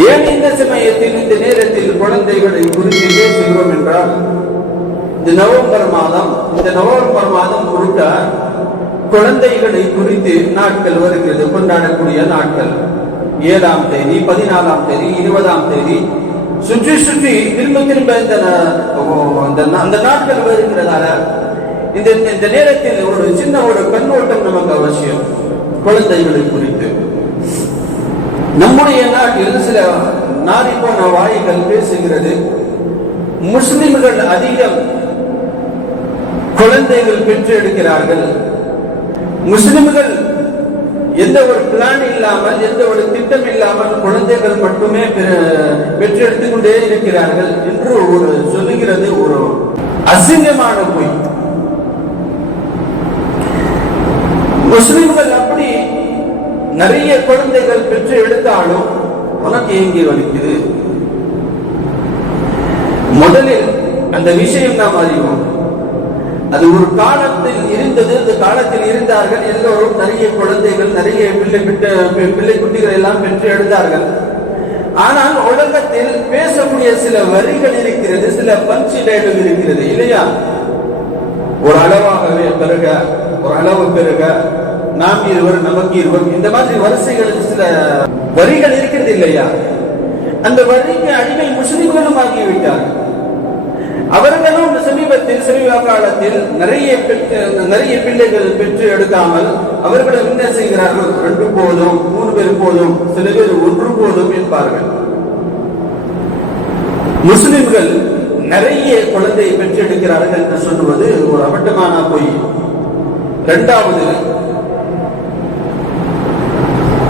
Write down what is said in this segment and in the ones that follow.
ஏன் இந்த சமயத்தில் இந்த நேரத்தில் குழந்தைகளை குறித்து பேசுகிறோம் என்றால் இந்த நவம்பர் மாதம் இந்த நவம்பர் மாதம் முழுக்க குழந்தைகளை குறித்து நாட்கள் வருகிறது கொண்டாடக்கூடிய நாட்கள். ஏழாம் தேதி பதினாலாம் தேதி இருபதாம் தேதி. சுற்றி சுற்றி திரும்ப திரும்ப இந்த அந்த அந்த நாட்கள் வருகிறதால இந்த இந்த நேரத்தில் ஒரு சின்ன ஒரு கண்ணோட்டம் நமக்கு அவசியம் குழந்தைகளை குறித்து. நம்முடைய நாட்டில் சில நாரி போன வாய்கள் பேசுகிறது. முஸ்லிம்கள் அதிகம் குழந்தைகள் பெற்று எடுக்கிறார்கள் முஸ்லிம்கள் எந்த ஒரு பிளான் இல்லாமல் எந்த ஒரு திட்டம் இல்லாமல் குழந்தைகள் மட்டுமே பெற்றெடுத்துக் கொண்டே இருக்கிறார்கள் என்று ஒரு சொல்லுகிறது ஒரு அசிங்கமான பொய். முஸ்லிம்கள் நிறைய குழந்தைகள் பெற்று எடுத்தாலும் உனக்கு எங்கே வலிக்குது. முதலில் அந்த விஷயம் நாம் அறிவோம். அது ஒரு காலத்தில் இருந்தது அந்த காலத்தில் இருந்தார்கள் எல்லோரும் நிறைய குழந்தைகள் நிறைய பிள்ளை பிள்ளை குட்டிகள் எல்லாம் பெற்று எடுத்தார்கள். ஆனால் உலகத்தில் பேசக்கூடிய சில வரிகள் இருக்கிறது சில பஞ்சு டைலாக் இருக்கிறது இல்லையா? ஒரு அளவாகவே பெருக ஒரு அளவு பெருக நாம் இருவர் நமக்கு இருவர். இந்த மாதிரி வரிசைகள் சில வரிகள் இருக்கிறது இல்லையா? அந்த வரிக்கு அடிமை முஸ்லிம்களும் ஆகிவிட்டார் அவர்களும் சமீபத்தில் சமீப காலத்தில் நிறைய நிறைய பிள்ளைகள் பெற்று எடுக்காமல் அவர்களும் என்ன செய்கிறார்கள். ரெண்டு போதும் மூணு பேர் போதும் சில பேர் ஒன்று போதும் என்பார்கள். முஸ்லிம்கள் நிறைய குழந்தையை பெற்றெடுக்கிறார்கள் என்று சொல்லுவது ஒரு அபட்டமான பொய். இரண்டாவது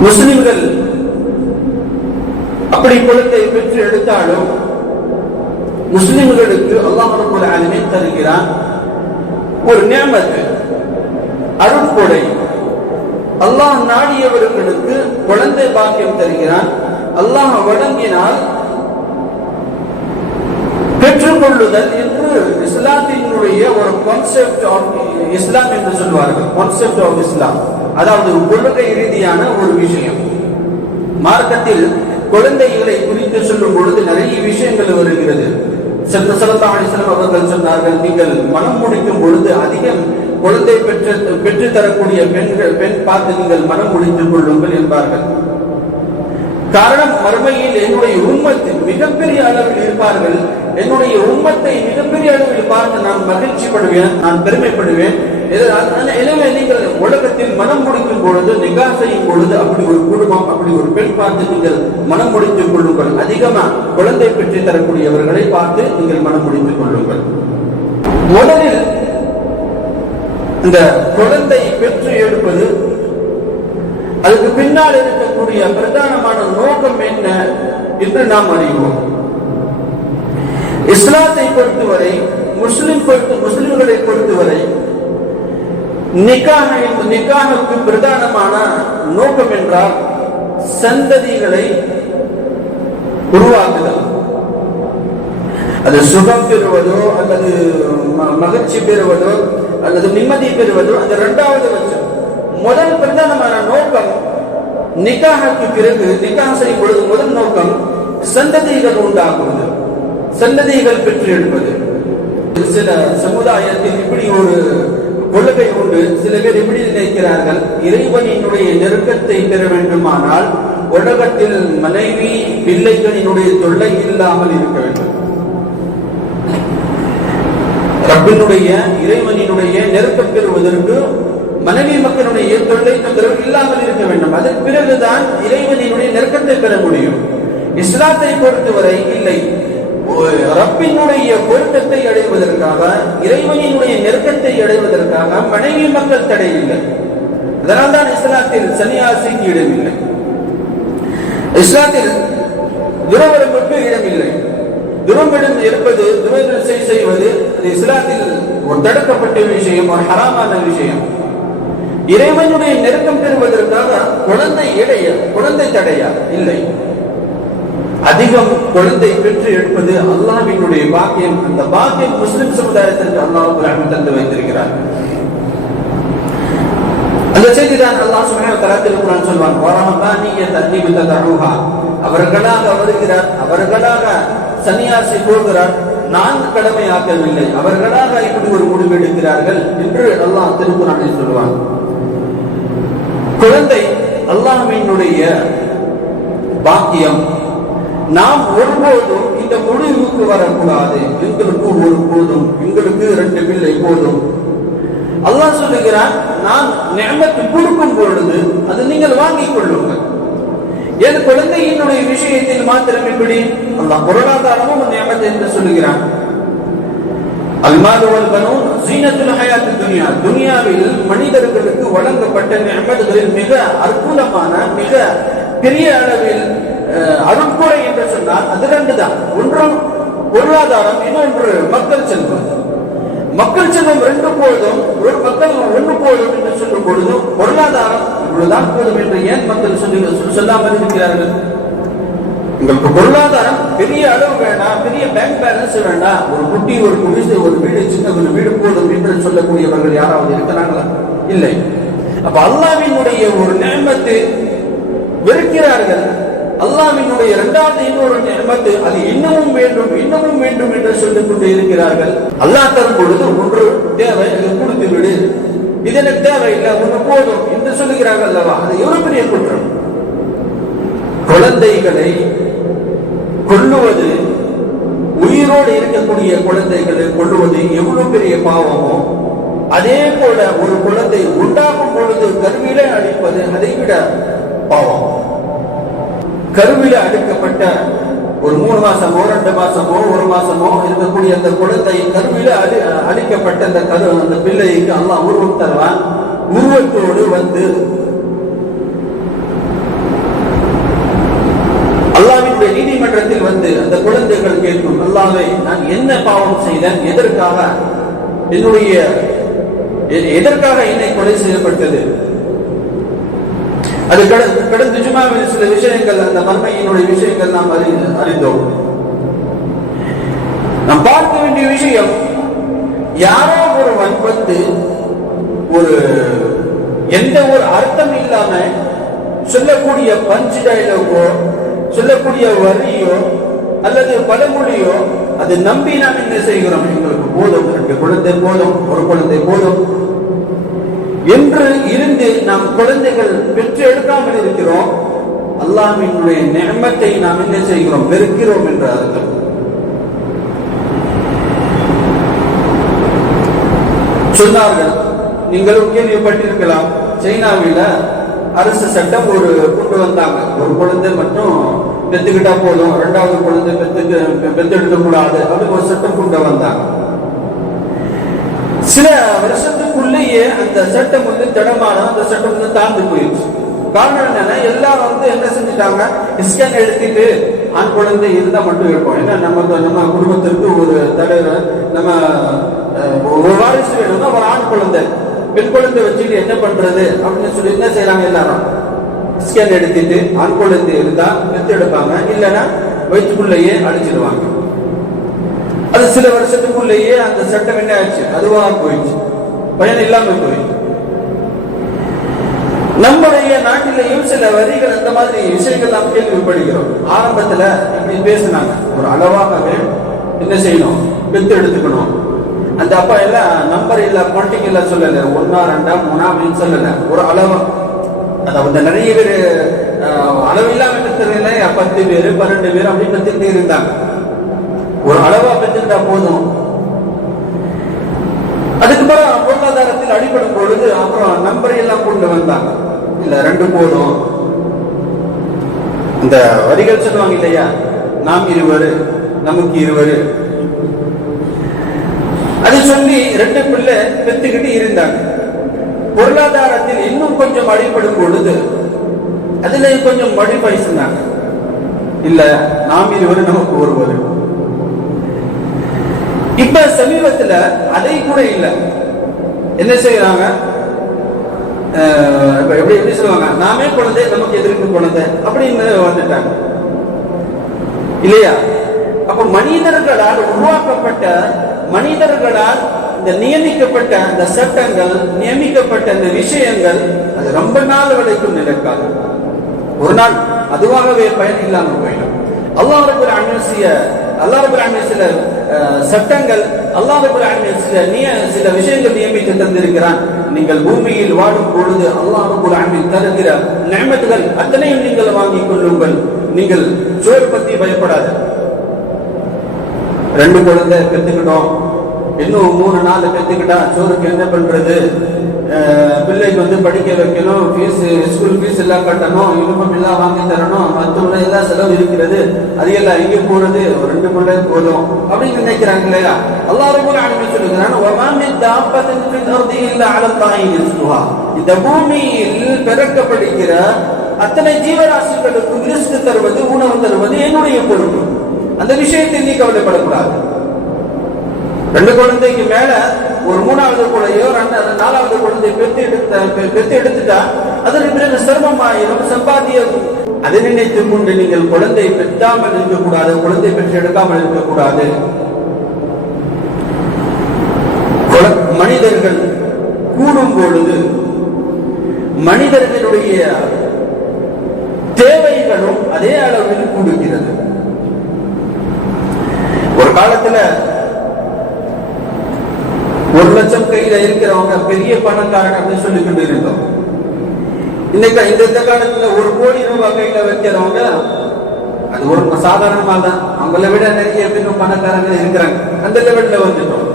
முஸ்லிம்கள் அப்படி குழந்தை பெற்று எடுத்தாலும் முஸ்லிம்களுக்கு அல்லாஹ் ரபுல் ஆலமீன் தருகிறான். ஒரு நேமத்து அருட்கொடை. அல்லாஹ் நாடியவர்களுக்கு குழந்தை பாக்கியம் தருகிறான். அல்லாஹ் வழங்கினால் பெற்றுக்கொள்ளுதல் என்று இஸ்லாத்தினுடைய ஒரு கான்செப்ட் ஆஃப் இஸ்லாம் என்று சொல்வார்கள் கான்செப்ட் ஆஃப் இஸ்லாம் அதாவது கொள்கை ரீதியான ஒரு விஷயம். மார்க்கத்தில் குழந்தைகளை குறித்து சொல்லும் பொழுது நிறைய விஷயங்கள் வருகிறது. சென்ற சலத்தாமலிஸ்லம் அவர்கள் சொன்னார்கள் நீங்கள் மனம் முடிக்கும் பொழுது அதிகம் குழந்தை பெற்று பெற்று தரக்கூடிய பெண்கள் பெண் பார்த்து நீங்கள் மனம் முடித்துக் கொள்ளுங்கள் என்பார்கள். காரணம் மறுமையில் என்னுடைய உண்மத்தில் மிகப்பெரிய அளவில் இருப்பார்கள். என்னுடைய உண்மத்தை மிகப்பெரிய அளவில் பார்த்து நான் மகிழ்ச்சி படுவேன் நான் பெருமைப்படுவேன். எனவே நீங்கள் உலகத்தில் மனம் முடிக்கும் பொழுது நிகா செய்யும் பொழுது அப்படி ஒரு குடும்பம் அப்படி ஒரு பெண் பார்த்து நீங்கள் மனம் முடித்துக் கொள்ளுங்கள். அதிகமா குழந்தை பெற்று தரக்கூடியவர்களை பார்த்து நீங்கள் மனம் முடித்துக் கொள்ளுங்கள். முதலில் இந்த குழந்தை பெற்று எடுப்பது அதுக்கு பின்னால் இருக்கக்கூடிய பிரதானமான நோக்கம் என்ன என்று நாம் அறிவோம். இஸ்லாத்தை பொறுத்தவரை முஸ்லிம் பொறுத்து முஸ்லிம்களை பொறுத்தவரை நிக்காக நிக்காகுக்கு பிரதானமான நோக்கம் என்றால் சந்ததிகளை உருவாக்குதல். அது சுகம் பெறுவதோ அல்லது மகிழ்ச்சி பெறுவதோ அல்லது நிம்மதி பெறுவதோ அந்த இரண்டாவது பட்சம் முதல் பிரதானமான நோக்கம் நிக்காகக்கு பிறகு நிக்காக செய்யும் பொழுது முதல் நோக்கம் சந்ததிகள் உண்டாக்குவது சந்ததிகள் பெற்று எடுப்பது சில சமுதாயத்தில் இப்படி ஒரு கொள்கை உண்டு. சில பேர் எப்படி நினைக்கிறார்கள் இறைவனினுடைய நெருக்கத்தை பெற வேண்டுமானால் உலகத்தில் மனைவி பிள்ளைகளினுடைய தொல்லை இல்லாமல் இருக்க வேண்டும். ரப்பினுடைய இறைவனினுடைய நெருக்கம் பெறுவதற்கு மனைவி மக்களுடைய தொல்லை தொந்தரவு இல்லாமல் இருக்க வேண்டும். அதன் பிறகுதான் இறைவனினுடைய நெருக்கத்தை பெற முடியும். இஸ்லாத்தை பொறுத்தவரை இல்லை. ரப்பினுடைய பொருத்தத்தை அடைவதற்காக இறைவனினுடைய நெருக்கத்தை அடைவதற்காக மனைவி மக்கள் தடை இல்லை. அதனால் தான் இஸ்லாத்தில் சன்னியாசிக்கு இடமில்லை இஸ்லாத்தில் துறவரம்புக்கு இடமில்லை துரும்பிடம் இருப்பது துருவத்தை செய்வது இஸ்லாத்தில் ஒரு தடுக்கப்பட்ட விஷயம் ஒரு ஹராமான விஷயம். இறைவனுடைய நெருக்கம் பெறுவதற்காக குழந்தை இடைய குழந்தை தடையா? இல்லை. அதிகம் குழந்தை பெற்று எடுப்பது அல்லாவினுடைய பாக்கியம். அந்த பாக்கியம் முஸ்லிம் சமுதாயத்திற்கு அல்லாஹ் தந்து வைத்திருக்கிறார். அந்த செய்தி தான் அல்லாஹ் சுப்ஹானஹு வ தஆலா திருக்குறான் சொல்வான். வரஹபானிய தன்னிபு ததஹுஹா அவர்களாக வருகிறார் அவர்களாக சன்னியாசி போகிறார். நான் கடமையாக்கவில்லை. அவர்களாக இப்படி ஒரு முடிவு எடுக்கிறார்கள் என்று அல்லாஹ் திருக்குறானில் சொல்லுவாங்க குழந்தை அல்லாஹ்வினுடைய பாக்கியம். நாம் ஒருபோதும் இந்த முடிவுக்கு வரக்கூடாது. எங்களுக்கு ஒரு போதும். எங்களுக்கு ரெண்டு பிள்ளை போதும். அல்லாஹ் சொல்லுகிறான் நான் நியமத்து கொடுக்கும் பொழுது அது நீங்கள் வாங்கிக் கொள்ளுங்கள். என் குழந்தையினுடைய விஷயத்தில் மாத்திரம் எப்படி? அல்லாஹ் பொருளாதாரமும் நியமத்து என்று சொல்லுகிறான். அல்மாது வல்பனும் ஜீனத்துல் ஹயாத்து துனியா. துனியாவில் மனிதர்களுக்கு வழங்கப்பட்ட நியமத்துகளில் மிக அற்புதமான மிக பெரிய அளவில் அஹ், அருட்கொடை என்று சொன்னால் அது ரெண்டு தான் ஒன்று பொருளாதாரம் இன்னொன்று மக்கள் செல்வம். மக்கள் செல்வம் ரெண்டு போதும் ஒரு மக்கள் ஒன்று போதும் என்று சொல்லும் பொழுது பொருளாதாரம் இவ்வளவுதான் போதும் என்று ஏன் மக்கள் சொல்லி சொல்லாமல் இருக்கிறார்கள். உங்களுக்கு பொருளாதாரம் பெரிய அளவு வேண்டாம் பெரிய பேங்க் பேலன்ஸ் வேண்டாம். ஒரு குட்டி ஒரு குடிசை ஒரு வீடு சின்ன ஒரு வீடு போதும் என்று சொல்லக்கூடியவர்கள் யாராவது இருக்கிறாங்களா இல்லை. அப்ப அல்லாவினுடைய ஒரு நேமத்து வெறுக்கிறார்கள். அல்லாவினுடைய இரண்டாவது இன்னொரு நேமத்து அது இன்னமும் வேண்டும் இன்னமும் வேண்டும் என்று சொல்லிக் கொண்டு இருக்கிறார்கள். அல்லாஹ் தரும் பொழுது ஒன்று தேவை கொடுத்து விடு. இது எனக்கு தேவையில்லை ஒன்று போதும் என்று சொல்லுகிறார்கள் அல்லவா? அது எவ்வளவு பெரிய குற்றம். குழந்தைகளை கொள்ளுவது உயிரோடு இருக்கக்கூடிய குழந்தைகளை கொள்ளுவது எவ்வளவு பெரிய பாவமோ அதே போல ஒரு குழந்தை உண்டாகும் பொழுது கருவிலே அடிப்பது அதை விட பாவம். கருவில அடிக்கப்பட்ட ஒரு மூணு மாசமோ ரெண்டு மாசமோ ஒரு மாசமோ இருக்கக்கூடிய அந்த குழந்தை கருவில அடி அழிக்கப்பட்ட அந்த கரு அந்த பிள்ளைக்கு அல்லாஹ் உருவம் தருவான். உருவத்தோடு வந்து அல்லாவுடைய நீதிமன்றத்தில் வந்து அந்த குழந்தைகள் கேட்கும் அல்லாவே நான் என்ன பாவம் செய்தேன்? எதற்காக? என்னுடைய எதற்காக என்னை கொலை செய்யப்பட்டது? அது கடந்த கடந்த ஜுமாவில் சில விஷயங்கள் அந்த மர்மையினுடைய விஷயங்கள் நாம் அறிந்தோம். நாம் பார்க்க வேண்டிய விஷயம் யாரோ ஒருவன் வந்து ஒரு எந்த ஒரு அர்த்தம் இல்லாம சொல்லக்கூடிய பஞ்சு டயலாகோ சொல்லக்கூடிய வரியோ அல்லது பழமொழியோ அதை நம்பி நாம் என்ன செய்கிறோம்? எங்களுக்கு போதும் ரெண்டு குழந்தை போதும் ஒரு குழந்தை போதும். என்று இருந்து நாம் குழந்தைகள் பெற்று எடுக்காமல் இருக்கிறோம் அல்லாமினுடைய நேமத்தை நாம் என்ன செய்கிறோம்? வெறுக்கிறோம் என்ற அர்த்தம். சொன்னார்கள் நீங்களும் கேள்விப்பட்டிருக்கலாம் சைனாவில அரசு சட்டம் ஒரு கொண்டு வந்தாங்க. ஒரு குழந்தை மட்டும் பெத்துக்கிட்டா போதும். ரெண்டாவது குழந்தை பெத்துக்கு பெத்தெடுக்க கூடாது அப்படின்னு ஒரு சட்டம் கொண்டு வந்தாங்க. சில வருஷத்துக்குள்ளேயே அந்த சட்டம் வந்து திடமான அந்த சட்டம் வந்து தாழ்ந்து போயிடுச்சு. காரணம் என்னன்னா எல்லாரும் வந்து என்ன செஞ்சுட்டாங்க? ஸ்கேன் எடுத்துட்டு ஆண் குழந்தை இருந்தா மட்டும் இருக்கும். ஏன்னா நம்ம நம்ம குடும்பத்திற்கு ஒரு தலைவர் நம்ம அஹ், ஒரு வாரிசு வேணும்னா ஒரு ஆண் குழந்தை. பெண் குழந்தை வச்சுட்டு என்ன பண்றது? அப்படின்னு சொல்லி என்ன செய்யறாங்க எல்லாரும்? ஸ்கேன் எடுத்துட்டு ஆண் குழந்தை இருந்தா பெத்து எடுப்பாங்க. இல்லைன்னா வயிற்றுக்குள்ளேயே அடிச்சிடுவாங்க. அது சில வருஷத்துக்குள்ளேயே அந்த சட்டம் என்ன ஆச்சு அதுவா போயிடுச்சு. பயன் இல்லாம போயிடுச்சு. நம்முடைய நாட்டிலேயும் சில வரிகள் அந்த மாதிரி விஷயங்கள் நாம் கேள்விப்படுகிறோம். ஆரம்பத்துல இப்படி பேசினாங்க. ஒரு அளவாகவே என்ன செய்யணும்? பெத்து எடுத்துக்கணும். அந்த அப்பா எல்லாம் நம்பர் இல்ல குவான்டிட்டி இல்ல சொல்லல. ஒன்னா ரெண்டா மூணா அப்படின்னு சொல்லல. ஒரு அளவா. அதாவது நிறைய பேர் அளவு இல்லாம தெரியல பத்து பேர் பன்னெண்டு பேர் அப்படி பெற்றுக்கிட்டே இருந்தாங்க. ஒரு அளவா பெற்றுட்டா போதும். அதுக்கப்புறம் பொருளாதாரத்தில் அடிபடும் பொழுது அப்புறம் நம்பரை எல்லாம் கொண்டு வந்தாங்க. இல்ல ரெண்டு போதும். இந்த வரிகள் சொல்லுவாங்க இல்லையா? நாம் இருவர் நமக்கு இருவர். அது சொல்லி ரெண்டு பிள்ளை பெத்துக்கிட்டு இருந்தாங்க. பொருளாதாரத்தில் இன்னும் கொஞ்சம் அடிபடும் பொழுது அதுல கொஞ்சம் மடிப்பை சொன்னாங்க இல்ல நாம் இருவர் நமக்கு ஒருவர் இப்ப சமீபத்துல அதை கூட இல்ல. என்ன செய்யறாங்க அஹ், எப்படி எப்படி சொல்லுவாங்க? நாமே குழந்தை நமக்கு எதிர்க்கு குழந்தை அப்படின்னு வந்துட்டாங்க. இல்லையா? அப்ப மனிதர்களால் உருவாக்கப்பட்ட மனிதர்களால் இந்த நியமிக்கப்பட்ட அந்த சட்டங்கள் நியமிக்கப்பட்ட அந்த விஷயங்கள் அது ரொம்ப நாள் வரைக்கும் நிலைக்காது ஒரு நாள் அதுவாகவே பயன் இல்லாமல் போயிடும். அல்லாஹ் ரபுல் அன்சிய அல்லாஹ் சில அஹ், சட்டங்கள் அல்லாஹ் ரபுல் சில நிய சில விஷயங்கள் நியமித்து தந்திருக்கிறான். நீங்கள் பூமியில் வாழும் பொழுது அல்லாஹ் ரபுல் தருகிற நியமத்துகள் அத்தனையும் நீங்கள் வாங்கிக் கொள்ளுங்கள். நீங்கள் சோறு பத்தி பயப்படாது ரெண்டு குழந்தை கற்றுக்கிட்டோம் இன்னும் மூணு நாள் பெத்துக்கிட்டா சோறுக்கு என்ன பண்றது? பிள்ளைக்கு வந்து படிக்க வைக்கணும் ஃபீஸ் ஸ்கூல் ஃபீஸ் எல்லாம் கட்டணும் யூனிஃபார்ம் எல்லாம் வாங்கி தரணும் மற்றவங்க எல்லாம் செலவு இருக்கிறது. அது எல்லாம் எங்கே போகிறது ஒரு ரெண்டு பிள்ளை போதும். அப்படின்னு நினைக்கிறாங்க இல்லையா? எல்லாருக்கும் கூட அனுப்பி சொல்லுகிறாங்க இந்த பூமியில் பிறக்கப்படுகிற அத்தனை ஜீவராசிகளுக்கு ரிஸ்க் தருவது உணவு தருவது என்னுடைய பொறுப்பு. அந்த விஷயத்தை நீ கவலைப்படக்கூடாது. ரெண்டு குழந்தைக்கு மேல ஒரு மூணாவது குழந்தையோ ரெண்டு நாலாவது குழந்தை பெத்து எடுத்த பெத்து எடுத்துட்டா அதற்கு பிறகு சிரமமாயிரும் சம்பாத்தியம். அதை நினைத்துக் கொண்டு நீங்கள் குழந்தை பெற்றாமல் இருக்கக்கூடாது குழந்தை பெற்று எடுக்காமல் இருக்கக்கூடாது. மனிதர்கள் கூடும் பொழுது மனிதர்களுடைய தேவைகளும் அதே அளவு கூடுகிறது ஒரு காலத்துல ஒரு லட்சம் கையில இருக்கிறவங்க பெரிய பணக்காரன் அப்படின்னு சொல்லிக்கிட்டு இருந்தோம் இன்னைக்கு இந்த இந்த காலத்துல ஒரு கோடி ரூபாய் கையில வைக்கிறவங்க அது ஒரு சாதாரணமா தான். அவங்கள விட நிறைய பேரும் பணக்காரங்க இருக்கிறாங்க. அந்த லெவல்ல வந்துட்டோம்.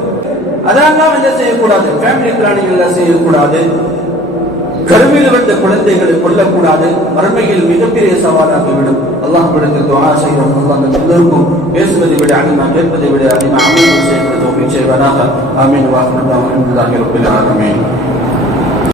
அதெல்லாம் என்ன செய்யக்கூடாது? ஃபேமிலி பிளானிங் எல்லாம் செய்யக்கூடாது. கருவில் வந்த குழந்தைகளை கொல்லக்கூடாது. வறுமையில் மிகப்பெரிய சவாலாகிவிடும். அல்லாஹ் படத்தில் துவா செய்கிறோம் அல்லாஹ் எல்லோருக்கும் பேசுவதை விட அதிகமா கேட்பதை விட அதிகமா அமைப்பு செய்யப்படுத்த செய்வனாக. ஆமீன். வாஹ் அல்ஹம்துலில்லாஹி ரப்பில் ஆலமீன்.